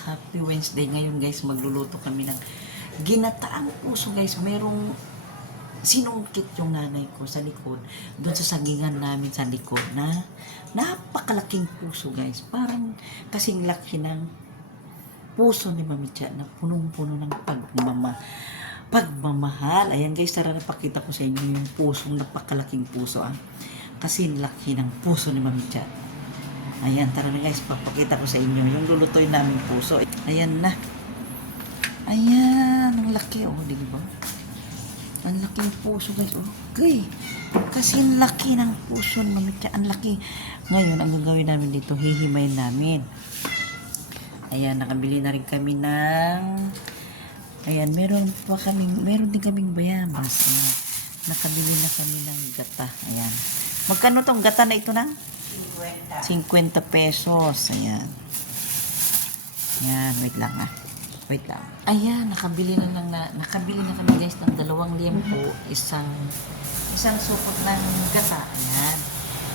Happy Wednesday. Ngayon guys, magluluto kami ng ginataang puso guys. Merong sinungkit yung nanay ko sa likod. Doon sa sagingan namin sa likod na napakalaking puso guys. Parang kasing laki ng puso ni Mami Cha na punong-puno ng pagmamahal. Ayan guys, tara napakita ko sa inyo yung pusong napakalaking puso. Kasing laki ng puso ni Mami Cha. Ayan, tara na guys, papakita ko sa inyo yung lulutoy namin puso. Ayan na. Ayan, ang laki. Oh, di ba? Ang laking puso guys. Okay. Kasi ang laki ng puso, mamit ka. Ang laki. Ngayon, ang gagawin namin dito, hihimayin namin. Ayan, nakabili na rin kami ng... Ayan, meron din kaming bayabas. Ayan. Nakabili na kami ng gata. Ayan. Magkano tong gata na ito na? 50 pesos. Ayan. Ayan, wait lang Wait lang. Ayan, nakabili na kami guys ng 2 liempo, isang supot ng gata. Ayan.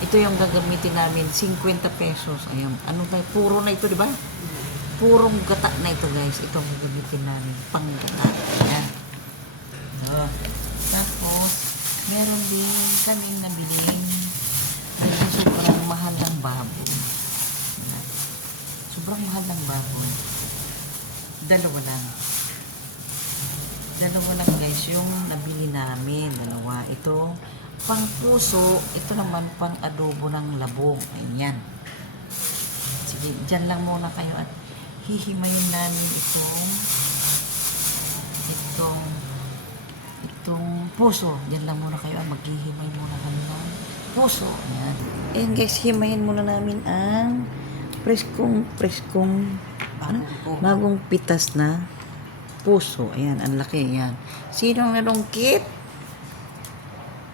Ito yung gagamitin namin, 50 pesos. Ayan. Ano ba? Puro na ito, di ba? Purong gata na ito guys. Ito ang gagamitin namin, pang gata. Ayan. So, tapos, meron din kaming nabiling sobrang mahal ng baboy. Sobrang mahal ng baboy. Dalawa lang guys yung nabili namin. Dalawa. Ito pang puso, ito naman pang adobo ng labong. Ayan. Sige, dyan lang muna kayo at hihimayin namin itong puso. Dyan lang muna kayo at maghihimay muna kami ng puso. Ayan. And guys, himayin muna namin ang preskong bagong pitas na puso. Ayan, ang laki. Ayan. Sinong nalungkit?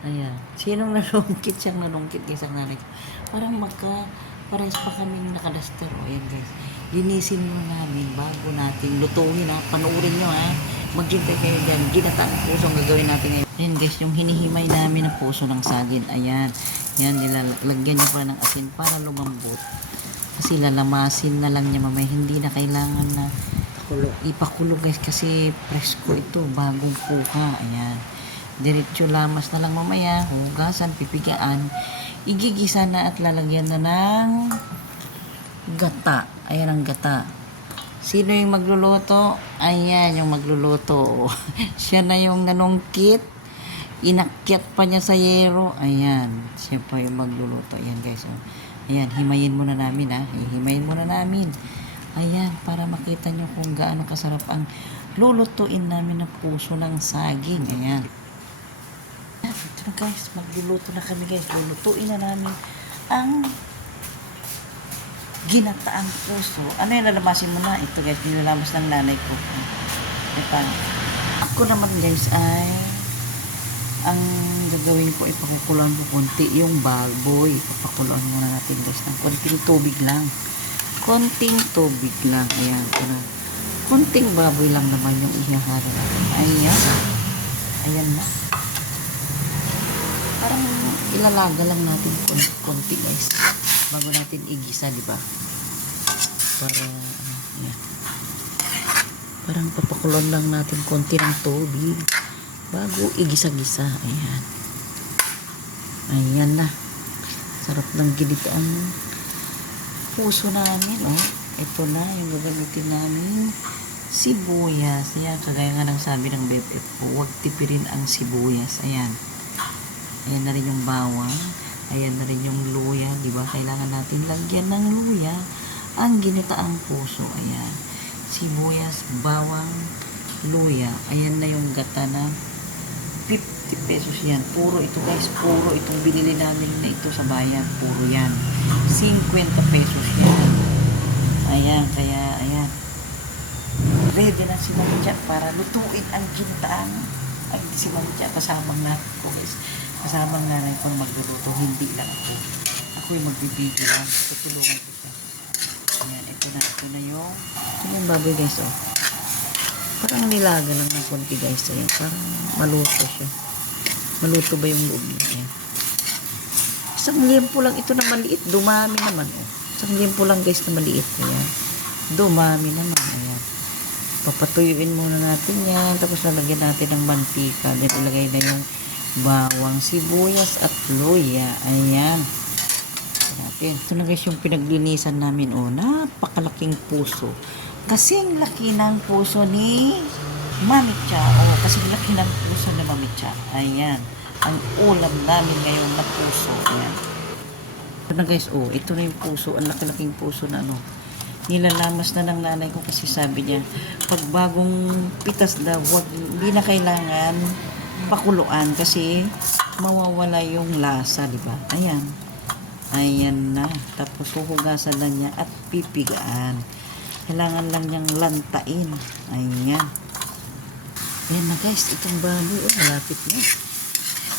Ayan. Sinong nalungkit? Siyang nalungkit guys ang nanay. Parang parehas pa kaming nakadaster. Ayan guys. Linisin muna namin bago natin lutuin Panoorin nyo Maghintay kayo dyan. Ginataang puso ang gagawin natin ngayon. Ayan guys, yung hinihimay namin na puso ng saging. Ayan. Yan, nilalagyan nyo pa ng asin para lumambot. Kasi lalamasin na lang niya mamaya. Hindi na kailangan na ipakulo guys. Kasi presko ito. Bagong kuha. Ayan. Diretso lamas na lang mamaya. Hugasan, pipigaan. Igigisa na at lalagyan na ng gata. Ayan ang gata. Sino yung magluluto? Ayan yung magluluto. Siya na yung nanungkit. Inakyat pa niya sa yero. Ayan. Siya pa yung magluluto. Ayan guys. Ayan. Himayin muna namin Hihimayin muna namin. Ayan. Para makita nyo kung gaano kasarap ang lulutuin namin na puso ng saging. Ayan. Ito na guys. Magluluto na kami guys. Lulutuin na namin ang ginataang puso. Ano yung lalabasin mo na? Ito guys. Nilalabas ng nanay ko. Ito. Ako naman guys ay ang gagawin ko, ipakukuloan ko konti yung baboy. Ipakuloan muna natin guys ng konting tubig lang. Konting tubig lang. Ayan. Konting baboy lang naman yung ihahalo natin. Ayan. Ayan na. Parang ilalaga lang natin konti guys. Bago natin igisa, di ba? Para, ayan. Parang papakuloan lang natin konti ng tubig. Bago igisa-gisa. Ayan. Ayan na. Sarap ng ginito ang puso namin. Ito na yung gagamitin namin. Sibuyas. Ayan. Kagaya nga ng sabi ng BFF ko, huwag tipirin ang sibuyas. Ayan. Ayan na rin yung bawang. Ayan na rin yung luya. Diba? Kailangan natin lagyan ng luya ang ginitaang puso. Ayan. Sibuyas, bawang, luya. Ayan na yung gata na 50 pesos yan. Puro ito guys. Puro itong binili namin na ito sa bayan. Puro yan. 50 pesos yan. Ayan. Kaya, ayan. Ready na si Mami Cha para lutuin ang gintaang. Ay, si Mami Cha. Kasamang natin ko guys. Kasamang nanay kong magluluto. Hindi lang ako. Ako yung magbibigyo lang. Tutulungan ko siya. Ayan. Ito na yung baboy guys. Parang nilaga lang ng konti guys. Ayan. Parang maluto siya. Maluto ba yung loob niya? Ayan. Isang liempo lang ito na maliit. Dumami naman. Isang liempo lang guys na maliit. Ayan. dumami naman. Ayan. Papatuyuin muna natin yan. Tapos lalagyan natin ng mantika. Then ilagay na yung bawang, sibuyas at luya. Ayan. Natin. Ito na guys yung pinaglinisan namin. Oh, napakalaking puso. Kasing laki ng puso ni Mami Cha. Oh, kasing laki ng puso ni Mami Cha. Ayan. Ang ulam namin ngayon na puso. Ayan. Ito na guys. Oh, ito na yung puso. Ang laki-laking puso na ano. Nilalamas na ng nanay ko kasi sabi niya, pag bagong pitas daw, hindi na kailangan pakuluan kasi mawawala yung lasa, di ba? Ayan. Ayan na. Tapos huhugasan lang niya at pipigaan. Kailangan lang niyang lantain. Ayan. Ayan na guys, itong baboy, oh, malapit na.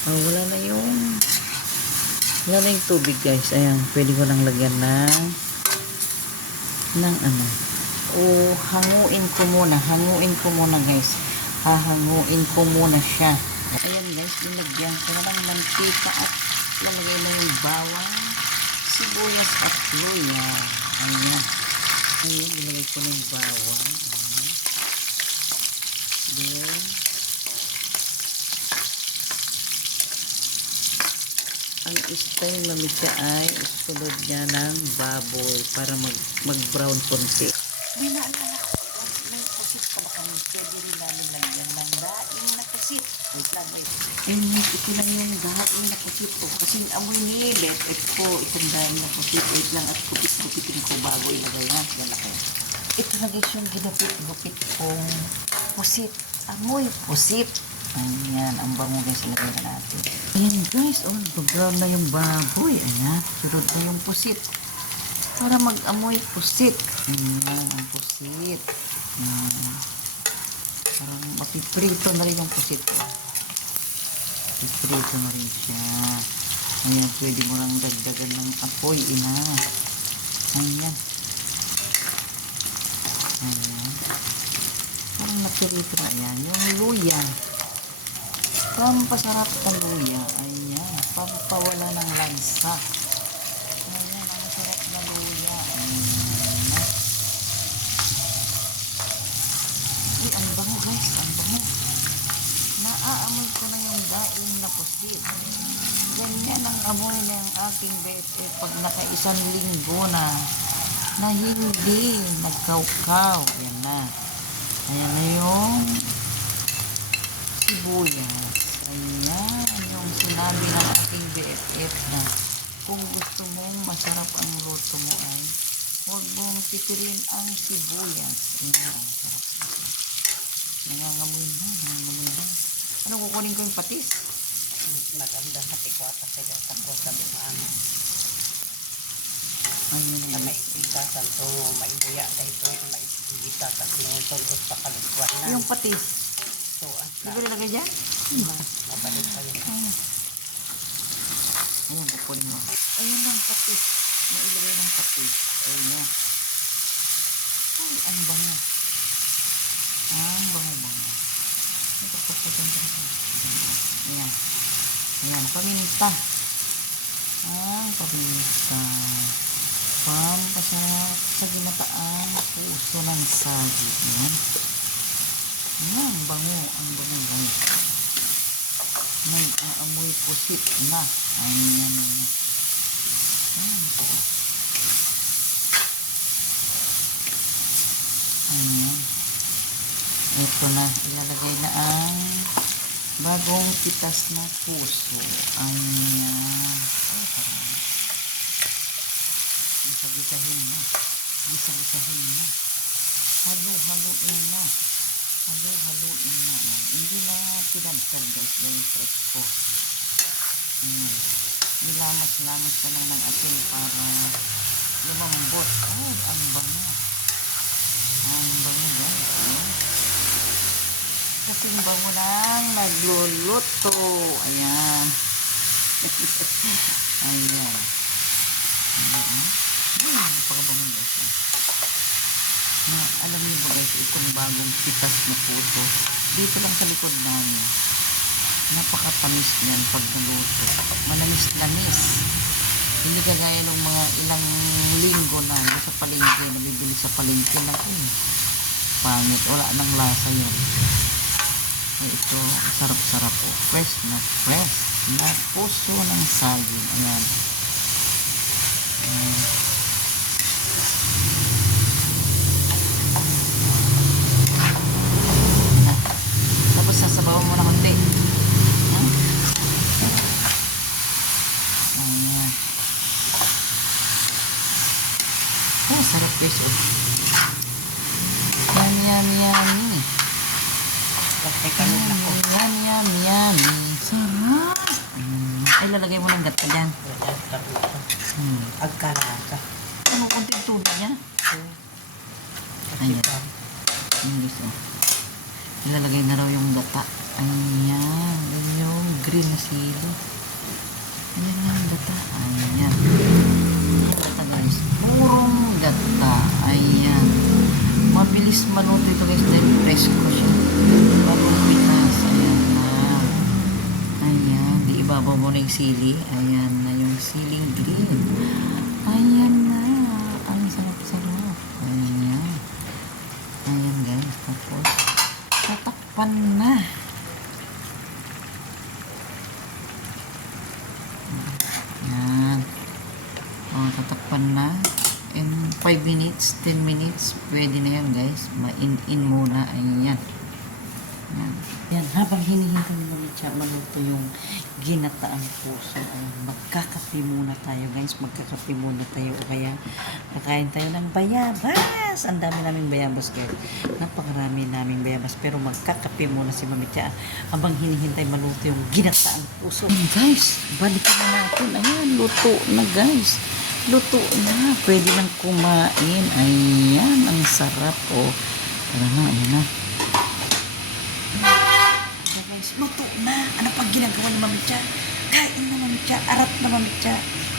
Oh, wala na yung tubig guys. Ayan, pwede ko lang lagyan ng ano. O hanguin ko muna guys. Hahanguin ko muna siya. Ayan guys, nilagyan ko na ng mantika at lalagay na yung bawang, sibuyas at luya. Ayan. Ayan, nilagay ko na yung bawang. Ayan. Then ang style na mitya ay isulod niya ng baboy para mag-brown konti. May naalala ko. May pusit pa kami. Pwede rin namin lagyan ng daing na pusit. Wait lang, wait. Ayun, ito lang yung daing na pusit ko. Kasing amoy ni Beth ko itong daing na pusit. Wait lang at kupit-kupitin ko bago ilagay na. Wala kayo. Ito na guys yung ginupit-gupit kong pusit. Amoy pusit. Ayan, ang bango guys, ilagay na natin. Ayan guys, oh, brown na yung baboy. Ayan, sunod na yung pusit. Para mag-amoy pusit. Ayan, ang pusit. Ayan. Parang mapiprito na rin yung pusit. Mapiprito na rin siya. Ayan, pwede mo lang dagdagan ng apoy, ina. Ayan. Ayan. Parang napirito na. Ayan, yung luya. Pampasarap ng luya. Ayan. Pampawala ng lansa. Ayan. Ang masarap na luya. Ayan. Ay, ang bango guys. Ang bango. Naaamoy ko na yung daing na pusit. Ganyan ang amoy ng aking bete pag naka-isang linggo na hindi nagkaukaw. Ayan na. Ayan na yung sibuyas. Ayan, yung sinabi ng aking BFF na kung gusto mong masarap ang luto mo ay huwag mong pikirin ang sibuyas. Ayan, sarap na. Nangangamoy na. Ano, kukunin ko yung patis? Maganda sa tikwata sa jata ko sa bumano. Ayun Na na. may ikasan to, may buya dahito, may igita sa tinutulot pa kalugwan na. Yung patis. So, at Di ba nilagay dyan? mabalik pa yun. Ayan. Ayan, kukunin mo. Ayan ang patis. Nailagay ng patis. Ayan. Ay, ang bango. Ang bango. Ayan. Ayan, paminta. Ang paminta. Pampasarap sa ginataang puso ng saging. Ayan. Ayan, ang bango guys. Nag-aamoy pusit na. Ayan. Ayan. Ayan. Ito na, ilalagay na ang bagong pitas na puso. Ayan. Gisa-gisahin na. Halo-haloin na. Ayan. Hindi na pinagtag guys. Dahil fresh po. Ayan. Nilamas-lamas ka lang ng asin para lumambot. Ay, ang bango. Ang bango guys. Ayan. Kasing bango nang nagluluto. Ayan. Ayan. Ayan. Napakabango guys. Na, alam niyo ba guys, itong bagong pitas na puso, dito lang sa likod namin. Napakatamis niyan pag naluto. Manamis-namis. Hindi kagaya ng mga ilang linggo na sa palengke, nabibili sa palengke na pangit, wala nang lasa yun. So ito, sarap-sarap po. Fresh na puso ng saging. Ayan. Ayan. Tapos sasabawan mo na konti. Ayan. Ayan. Sarap guys. Yummy. Kasi kanin ako. Yummy. Sarap. Ay, lalagay mo ng gata dyan. Agkalasa. Ano, konting tubig niya? Ayan. Ayan guys, ilalagay na raw yung gata. Ayan. Ayan yung green na sili. Ayan nga yung gata. Ayan. Ayan gata guys. Purong gata. Ayan. Mabilis maluto ito guys dahil presko siya. Bagong pitas. Ayan na. Ayan. Di ibabaw mo na yung sili. Ayan na yung siling green. Ayan na. Ang sarap-sarap. Ayan. Ayan guys. Tapos tatakpan na. Ayan. O, tatakpan na. In 5 minutes, 10 minutes, pwede na yan guys. Ma-in muna. Ayan. Ayan. Yan, habang hinihintay mo maluto yung ginataang puso. Magkakape muna tayo guys. Magkakape muna tayo. O kaya, kakain tayo ng bayabas. Ang dami naming bayabas guys. Napakarami naming bayabas. Pero magkakape muna si Mami Cha habang hinihintay maluto yung ginataang puso. And guys, balikan na natin. Ayan, luto na guys. Luto na. Pwede nang kumain. Ayan, ang sarap oh. Tara na, ayan na. Guys, luto na. Ano pag ginagawa ni Mami Cha? Kain na Mami Cha. Arap na Mami Cha.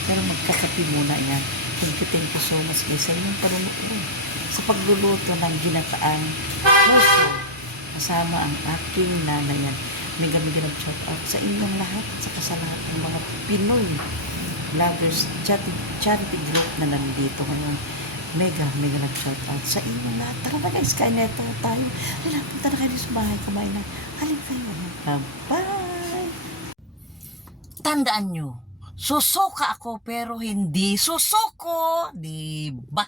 Pero magkakape muna yan. Thank you so much guys sa inyong panunood. Sa pagluluto ng ginataang puso. Kasama ang aking nanay yan. Mega shout out sa inyong lahat. At sa lahat ng mga Pinoy vloggers, charity group na nandito ngayon. Mega shout out sa inyo lahat. Tara na guys, kain na ito tayo. Hala, punta na kayo sa bahay, kumain na. Halin kayo. Bye! Tandaan nyo, susuka ako pero hindi susuko. Diba?